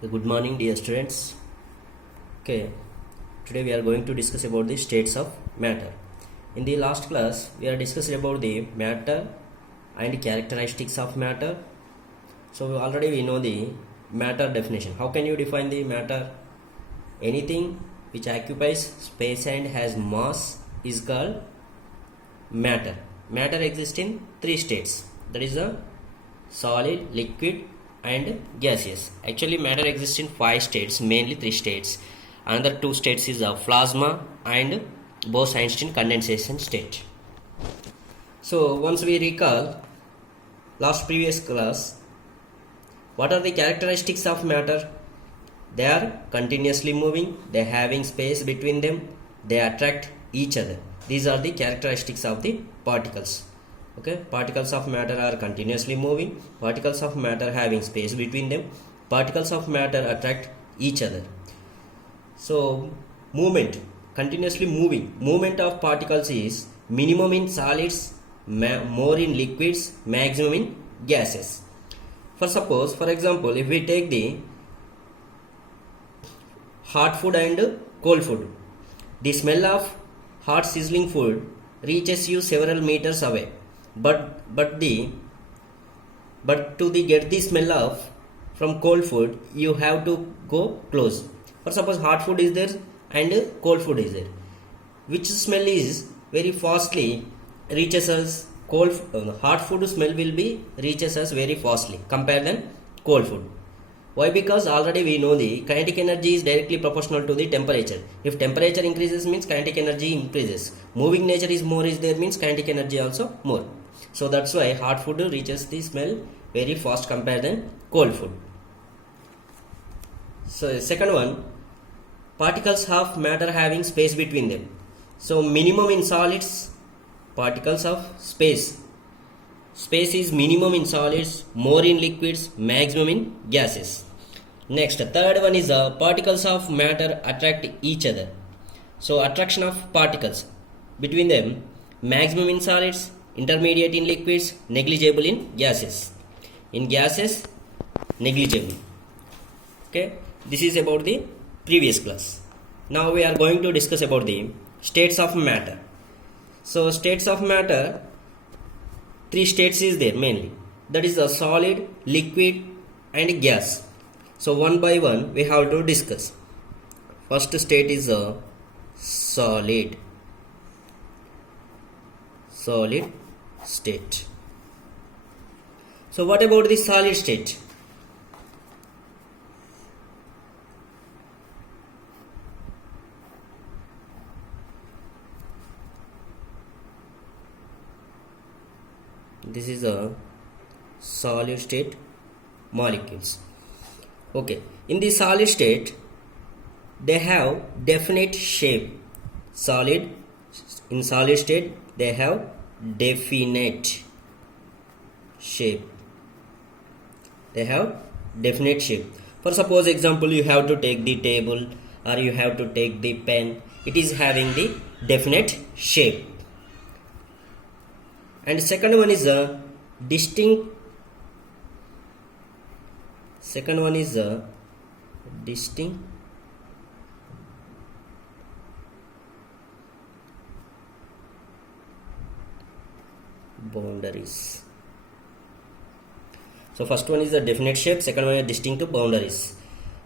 Good morning, dear students. Okay, today we are going to discuss about the states of matter. In the last class, we are discussing about the matter and characteristics of matter. So already we know the matter definition. How can you define the matter? Anything which occupies space and has mass is called matter. Matter exists in three states. That is the solid, liquid, and gaseous. Actually, matter exists in five states, mainly three states. Another two states is a plasma and Bose-Einstein condensation state. So once we recall last previous class, what are the characteristics of matter? They are continuously moving, they are having space between them, they attract each other. These are the characteristics of the particles. Okay, particles of matter are continuously moving, particles of matter having space between them, particles of matter attract each other. So movement, continuously movement of particles is minimum in solids, more in liquids, maximum in gases. For example, if we take the hot food and cold food, the smell of hot sizzling food reaches you several meters away, but to get the smell of from cold food you have to go close. For suppose hot food is there and cold food is there, which smell is very fastly reaches us? Hot food smell will be reaches us very fastly compared than cold food. Why? Because already we know the kinetic energy is directly proportional to the temperature. If temperature increases means kinetic energy increases. Moving nature is more is there means kinetic energy also more. So that's why hot food reaches the smell very fast compared than cold food. So second one, particles of matter having space between them. So minimum in solids, particles of space. Space is minimum in solids, more in liquids, maximum in gases. Next, third one is particles of matter attract each other. So attraction of particles between them, maximum in solids, intermediate in liquids, negligible in gases. In gases, negligible. Okay, this is about the previous class. Now we are going to discuss about the states of matter. So states of matter, three states is there mainly. That is the solid, liquid, and gas. So one by one we have to discuss. First state is a solid state. So what about the solid state? This is a solid state molecules. Okay, in the solid state they have definite shape. In solid state they have definite shape. For suppose example, you have to take the table or you have to take the pen, it is having the definite shape. And second one is a distinct boundaries. So first one is the definite shape, second one is distinct boundaries.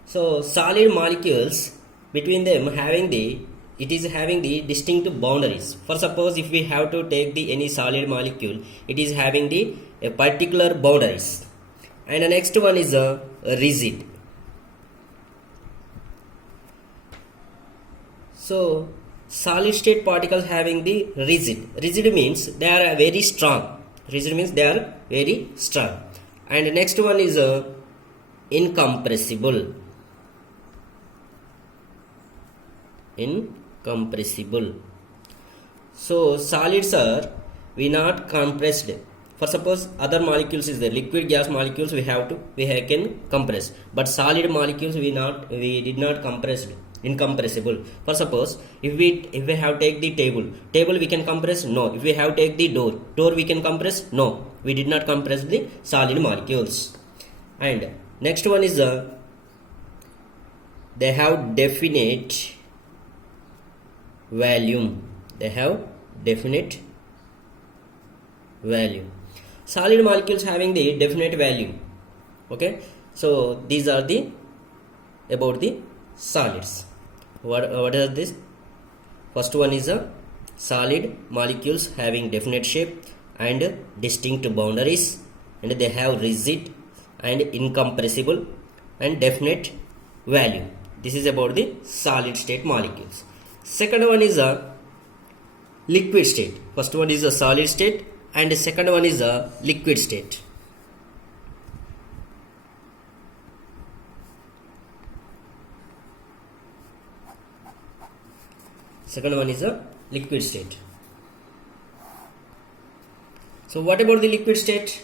So solid molecules between them having the distinct boundaries. For suppose if we have to take the any solid molecule, it is having the a particular boundaries. And the next one is a rigid. So solid state particles having the rigid means they are very strong. And next one is incompressible. So solids are not compressed. For suppose other molecules is there, liquid gas molecules we can compress, but solid molecules we did not compress, incompressible. For suppose if we have take the table we can compress, no. If we have take the door we can compress, no. We did not compress the solid molecules. And next one is the they have definite value. They have definite value. Solid molecules having the definite value. Okay, so these are the about the solids. What is this? First one is a solid molecules having definite shape and distinct boundaries, and they have rigid and incompressible and definite value. This is about the solid state molecules. Second one is a liquid state. First one is a solid state and the second one is a liquid state. Second one is a liquid state. So what about the liquid state?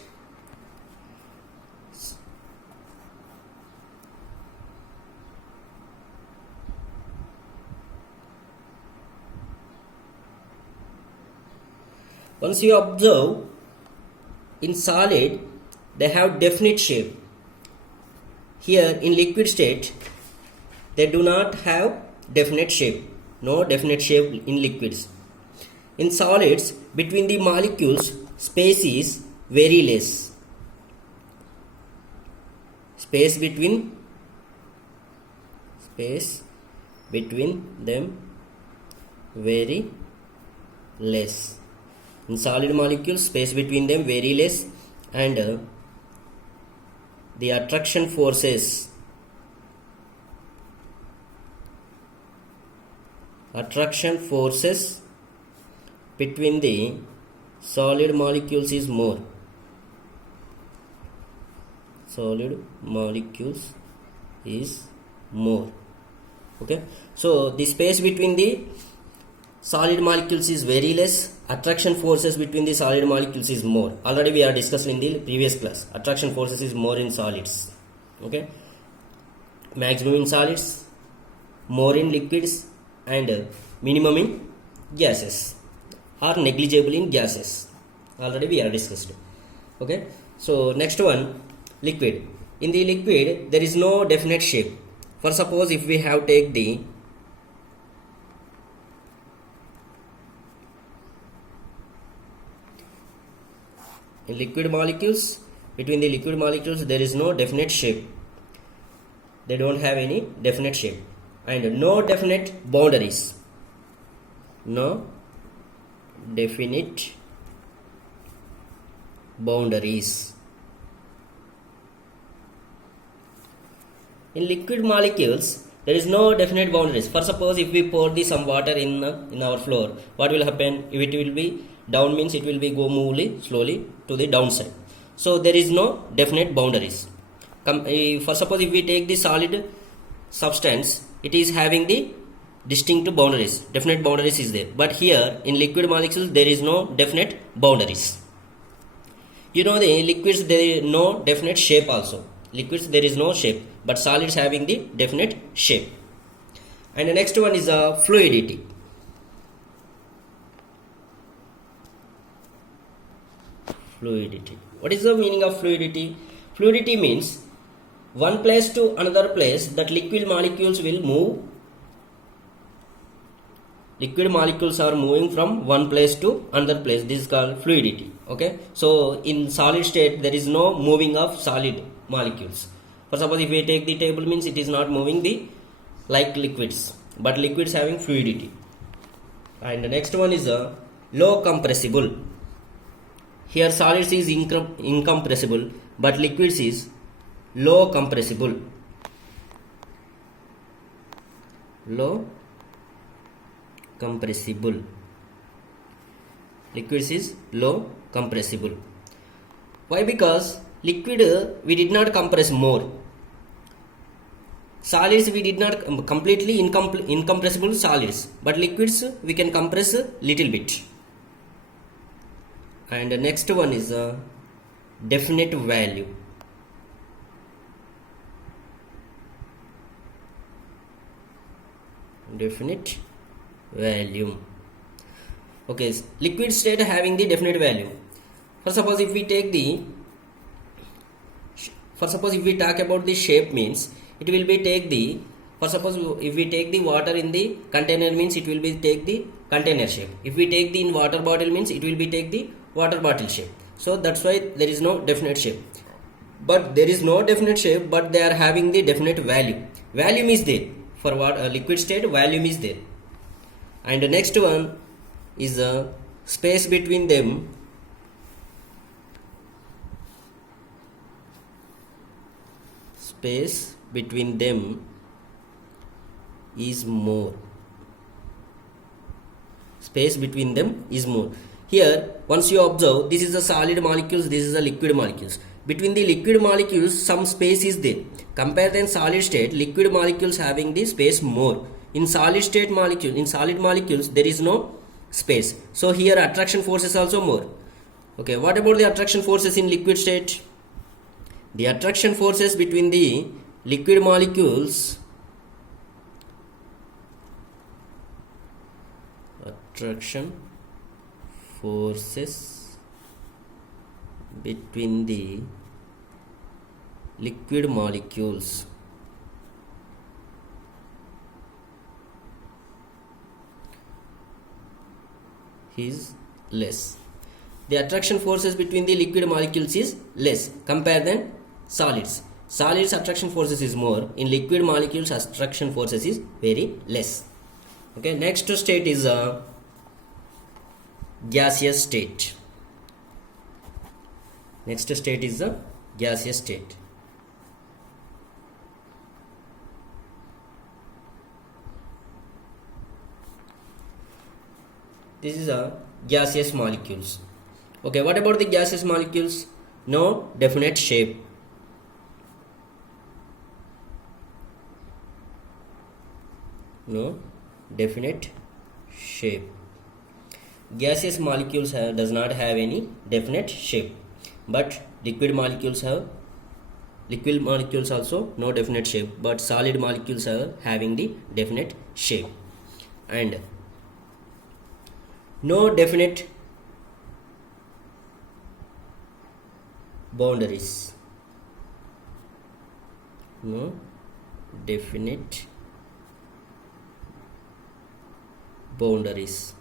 Once you observe, in solid they have definite shape. Here in liquid state they do not have definite shape. No definite shape in liquids. In solids, between the molecules space is very less. Space between them very less. In solid molecules, space between them very less, and the attraction forces between the solid molecules is more. Solid molecules is more. Okay, so the space between the solid molecules is very less. Attraction forces between the solid molecules is more. Already we are discussed in the previous class. Attraction forces is more in solids. Okay, maximum in solids, more in liquids, and minimum in gases, or negligible in gases. Already we are discussed. Okay, so next one, liquid. In the liquid there is no definite shape. For suppose if we have take the in liquid molecules, between the liquid molecules there is no definite shape. They don't have any definite shape and no definite boundaries. No definite boundaries. In liquid molecules there is no definite boundaries. For suppose if we pour the some water in our floor, what will happen? If it will be down means it will be go move slowly to the downside. So there is no definite boundaries. For suppose if we take the solid substance, it is having the distinct boundaries. Definite boundaries is there. But here in liquid molecules there is no definite boundaries. You know the liquids there is no definite shape also. Liquids there is no shape, but solids having the definite shape. And the next one is fluidity. Fluidity. What is the meaning of fluidity? Fluidity means one place to another place that liquid molecules will move. Liquid molecules are moving from one place to another place. This is called fluidity. Okay. So in solid state there is no moving of solid molecules. For suppose if we take the table means it is not moving the like liquids, but liquids having fluidity. And the next one is a low compressible. Here solids is incompressible, but liquids is low compressible. Low compressible. Liquids is low compressible. Why? Because liquid we did not compress more. Solids we did not completely incompressible solids, but liquids we can compress a little bit. And the next one is a definite value. Definite value. Okay, liquid state having the definite value. For suppose if we take the if we talk about the shape means it will be take the For suppose if we take the water in the container means it will be take the container shape. If we take the in water bottle means it will be take the water bottle shape. So that's why there is no definite shape. But there is no definite shape, but they are having the definite value. Volume is there. For what liquid state, volume is there. And the next one is the space between them. Space between them is more. Space between them is more. Here, once you observe, this is the solid molecules, this is the liquid molecules. Between the liquid molecules, some space is there. Compare than solid state, liquid molecules having the space more. In solid state molecule, in solid molecules, there is no space. So here attraction force is also more. Okay, what about the attraction forces in liquid state? The attraction forces between the liquid molecules, attraction forces between the liquid molecules is less. The attraction forces between the liquid molecules is less compared than solids. Solids attraction forces is more. In liquid molecules attraction forces is very less. Okay, next state is a gaseous state. Next state is the gaseous state. This is a gaseous molecules. Okay, what about the gaseous molecules? No definite shape. No definite shape. Gaseous molecules does not have any definite shape, but liquid molecules also no definite shape, but solid molecules are having the definite shape. And no definite boundaries. No definite boundaries.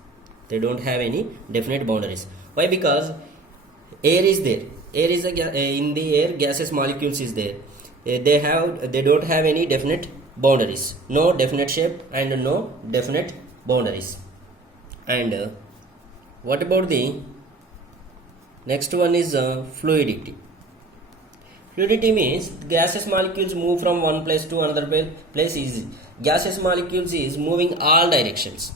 They don't have any definite boundaries. Why? Because air is there. Air is in the air, gaseous molecules is there. They don't have any definite boundaries. No definite shape and no definite boundaries. And what about the next one is fluidity. Fluidity means gaseous molecules move from one place to another place easily. Gaseous molecules is moving all directions.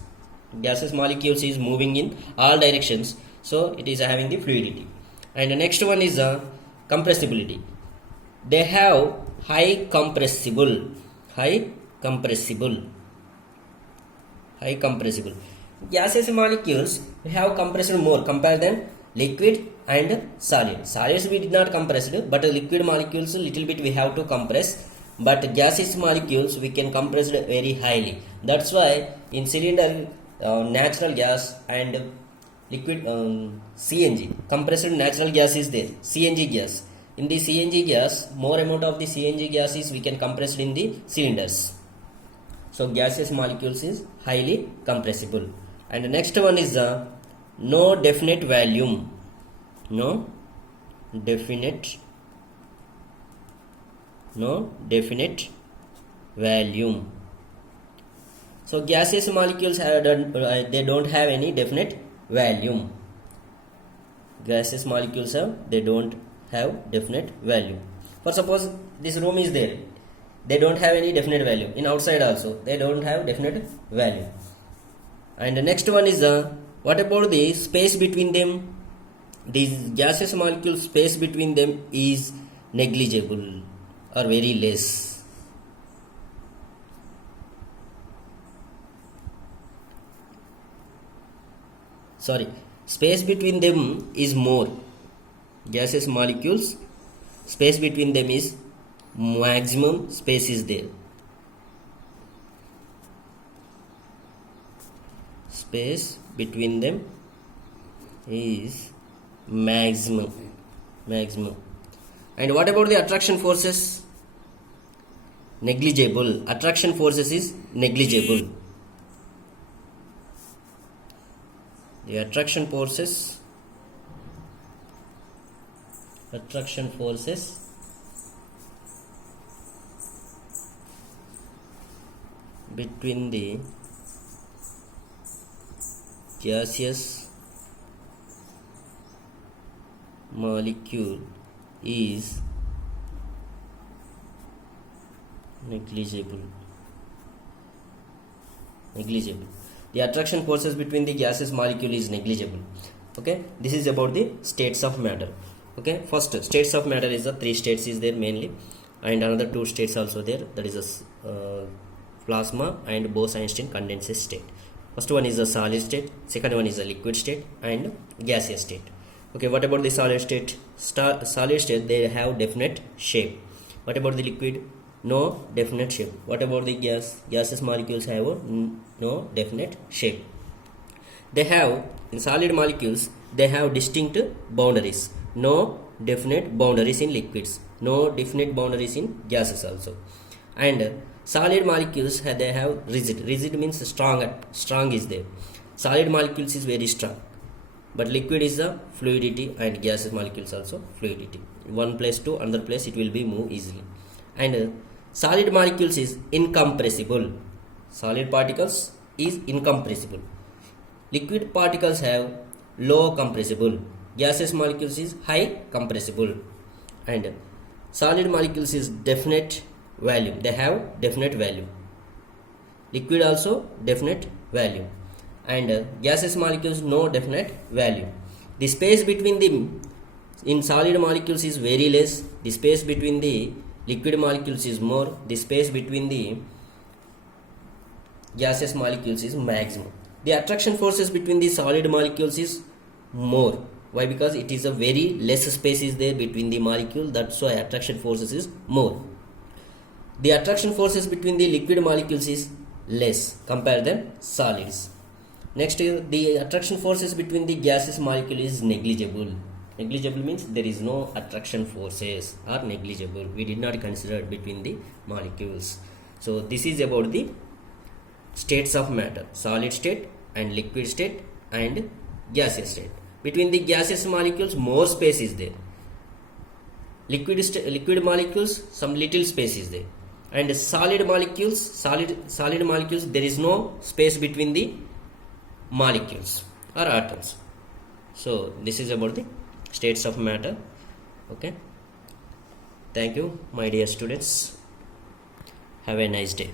Gaseous molecules is moving in all directions, so it is having the fluidity. And the next one is compressibility. They have high compressible. Gaseous molecules have compressed more compared than liquid and solid. Solids we did not compress, but liquid molecules little bit we have to compress. But gaseous molecules we can compress very highly. That's why in cylinder, natural gas and liquid CNG, compressed natural gas is there, CNG gas. In the CNG gas, more amount of the CNG gases we can compress in the cylinders. So gaseous molecules is highly compressible. And the next one is no definite volume. No definite volume. So gaseous molecules they don't have any definite volume. Gaseous molecules they don't have definite value. For suppose this room is there, they don't have any definite value. In outside also they don't have definite value. And the next one is what about the space between them? These gaseous molecules space between them is negligible or very less. Space between them is more. Gaseous molecules, space between them is maximum space is there. Space between them is maximum. And what about the attraction forces? negligible. Attraction forces is negligible. The attraction forces between the gaseous molecule is negligible. The attraction forces between the gaseous molecule is negligible. Okay, this is about the states of matter. Okay, first states of matter is the 3 states is there mainly, and another 2 states also there, that is a plasma and Bose-Einstein condensate state. First one is the solid state, second one is the liquid state, and gaseous state. Okay, what about the solid state? Solid state, they have definite shape. What about the liquid? No definite shape. What about the gaseous molecules have no definite shape. They have, in solid molecules, they have distinct boundaries. No definite boundaries in liquids. No definite boundaries in gases also. And solid molecules, they have rigid. Rigid means strong is there. Solid molecules is very strong. But liquid is the fluidity, and gaseous molecules also fluidity. One place to another place it will be move easily. And solid molecules is incompressible. Solid particles is incompressible. Liquid particles have low compressible. Gaseous molecules is high compressible. And solid molecules is definite value. They have definite value. Liquid also definite value. And gaseous molecules no definite value. The space between them in solid molecules is very less. The space between the liquid molecules is more. The space between the gaseous molecules is maximum. The attraction forces between the solid molecules is more. Why? Because it is a very less space is there between the molecule, that's why attraction forces is more. The attraction forces between the liquid molecules is less compared than solids. Next, the attraction forces between the gaseous molecule is negligible. Negligible means there is no attraction forces are negligible. We did not consider between the molecules. So this is about the states of matter: solid state and liquid state and gaseous state. Between the gaseous molecules more space is there. Liquid molecules some little space is there. And solid molecules there is no space between the molecules or atoms. So this is about the states of matter. Okay, thank you my dear students, have a nice day.